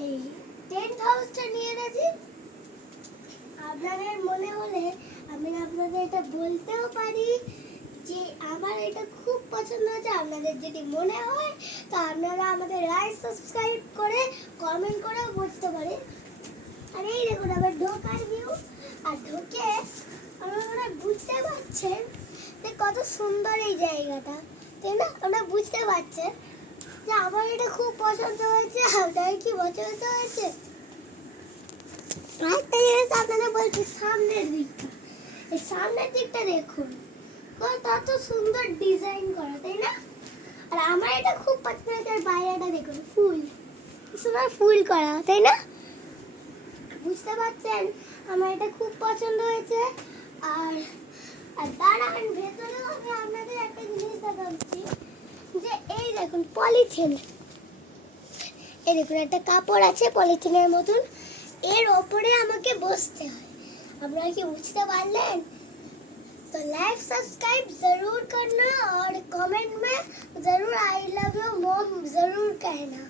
এই টেন্ট হাউসটা নিয়ে এনেছি। আপনাদের মনে হলে আমি আপনাদের এটা বলতেও পারি যে আমার এটা খুব পছন্দ হয়েছে। আপনাদের যদি মনে হয় তো আপনারা আমাদের লাইক সাবস্ক্রাইব করে কমেন্ট করে বুঝতে পারে। আর এই দেখুন আবার ঢোকার ভিউ, আর ঢোকে আপনারা বুঝতে পারছেন যে কত সুন্দর এই জায়গাটা, তাই না? আপনারা বুঝতে পারছেন যে আমার এটা খুব পছন্দ হয়েছে। আপনার কি পছন্দ হয়েছে? আরেকটা জিনিস আপনাদের বলছি, সামনের দিকটা, এই সামনের দিকটা দেখুন কত সুন্দর ডিজাইন করা, তাই না? আর আমার এটা খুব পছন্দ হয়েছে। আর বাইরেটা দেখুন, ফুল, সুন্দর ফুল করা, তাই না? বুঝতে পারছেন আমার এটা খুব পছন্দ হয়েছে। আর আর দাঁড়ান, ভেতরেও আমি আপনাদের একটা জিনিস দেখাচ্ছি যে এই দেখুন পলিথিন, এই দেখুন একটা কাপড় আছে পলিথিনের মতন, এর ওপরে আমাকে বসতে হয়। আপনারা কি বুঝতে পারলেন? तो लाइक सब्सक्राइब जरूर करना और कमेंट में जरूर आई लव यू मॉम जरूर कहना।